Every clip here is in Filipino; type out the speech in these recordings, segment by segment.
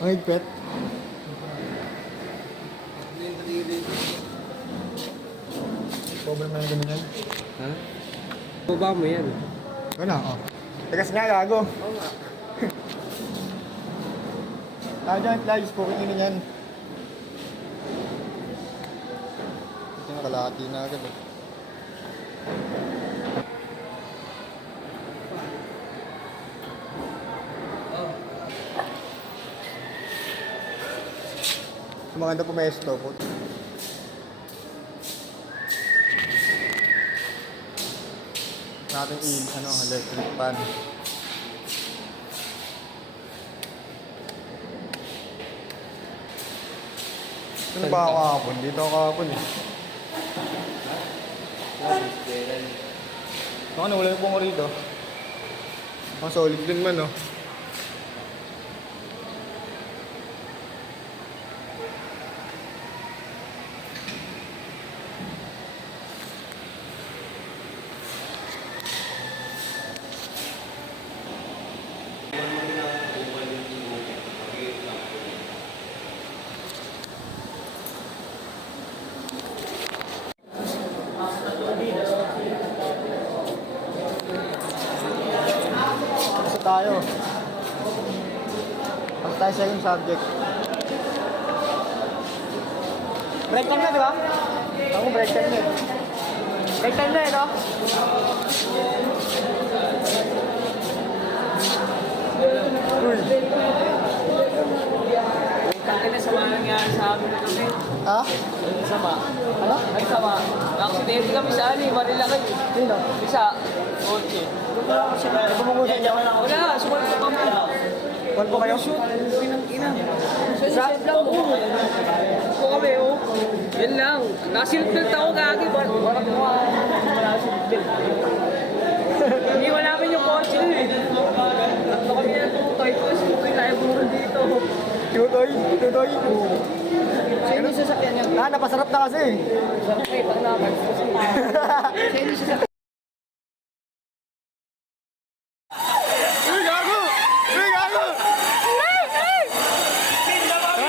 Ang higpit. Problem na yung ganyan. Ha? Baba mo yan. Wala, oh. Tigas nga, gago. Oo nga. Tayo dyan, flies, kukinin yan. Ito na, kalahati na agad eh. Maganda po may stop po. Natin electric pan. Ano ba ako kahapon? Dito ako kahapon eh. Baka nawala yung pong rito. Ang solid din man oh. Tayo. Pag tayo sa yung subject. Break time na, di ba? Ako break time na eh. Break time na eh, no? Uy. Tangin na sama nangyari sa amin na kami. Ha? Nagsama. Ano? Nagsama. Aksidente kami sa Manila kayo. Sino? Isa. Okay. Bumungusay niya. Wala, sumunod po kami. Call po kayo? Shoot, pinang ina. Sa lang, oo. Po kami, oo. Yan lang. Nasilbelt ako kagi. Parang wala silbelt. Hindi wala namin yung kotse eh. Tatlo kami na tutoy. Tapos tutoy tayo burol dito. Tutoy. Sino yung sasakyan niya? Napasarap na kasi. Sarap eh, pag naman. Sino yung sasakyan? Uy, gago!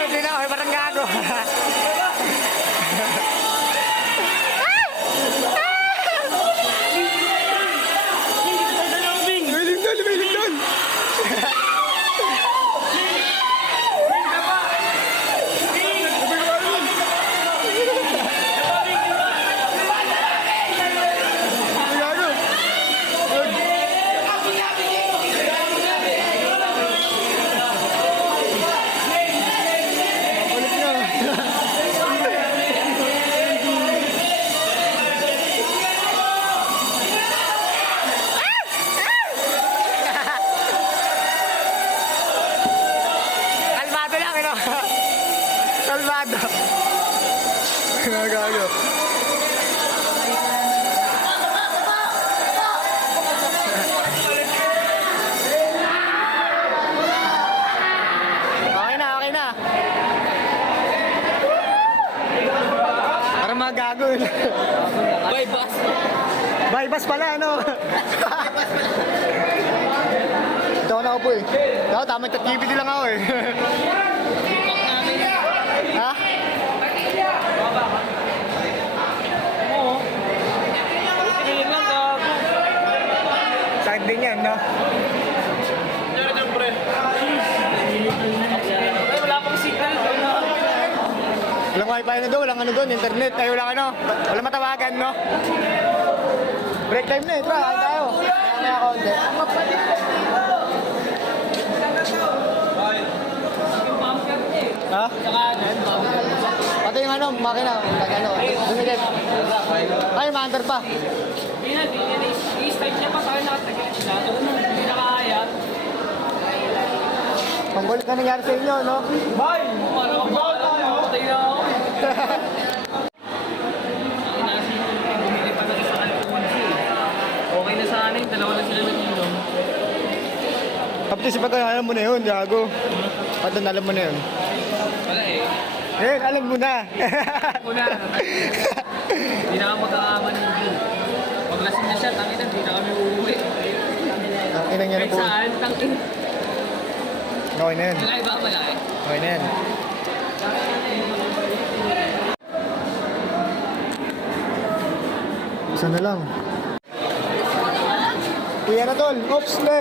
Hindi na, may parang gago. Lumiling doon! Kalmado. Nagago. Okay na. Para magago. Bypass. Bypass pala, ano? Ito ako na po eh. Ako, tamang chat-GPT lang ako eh. Ha? Oo. Sige lang, gago. Sakit din yan, no? Ay, wala pang signal. Walang wifi na doon, walang ano doon, internet. Ay, walang ano. Walang matawagan, no? Break time na eh, tara, kain tayo. Kaya ako, hindi. Ha? Sa kanan, bumper. Pati yung ano, makina, ano, dumikit. Ay, ma-under pa. Hindi na, i-start niya pa sa akin nakatagilid siya. Hindi nakahaya. Panggulit na nangyari sa inyo, no? Bye! Parang patay na ako. Ang inasin ko, bumili pa na sa kalpungan siya. Okay na sana yung dalawa na sila nag-inom. Kapag sipat na alam mo na yun, gago. Patan alam mo na yun. Wala eh. Eh, alam mo na. Una, hindi na ako magkakaman ng view. Paglasing na siya, tangin na, hindi na kami uuwi. Ang inang yan Kahit po. saan, tangin. Okay na yan. Malaki ba? Malaki. Okay na yan. Isa na lang. Kuya na tol. Oops, le.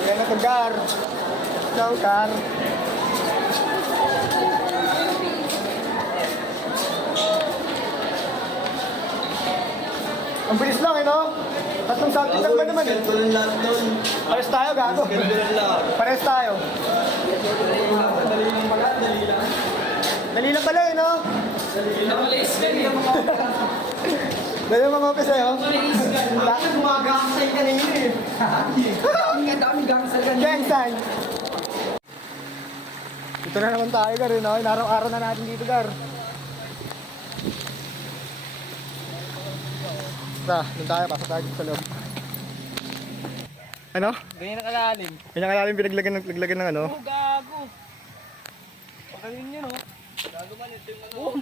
Kuya na tol, Gar. Ciao, Gar. Ang bilis lang, no? Tatlong something lang ba naman? Ganito lang lahat doon. Pares tayo, gago. Ganito lang lahat. Pares tayo. Dali lang pala, dali lang. Dali lang pala, no? Namalis ka niya. Dali lang mga office, oh. Bakit gumagangsay kanina eh? Dami gangsay kanina. Gang sign. Ito na naman tayo, Gar, no? Inaraw-araw na natin dito, Gar. Tara, doon tayo, pasok tayo dito sa loob. Ano? Ganyan na kalalim. Pinakalalim pinaglagan ng ano? Oh, gago. Pagaling niya, no? Gago man, ito yung ano. Oh,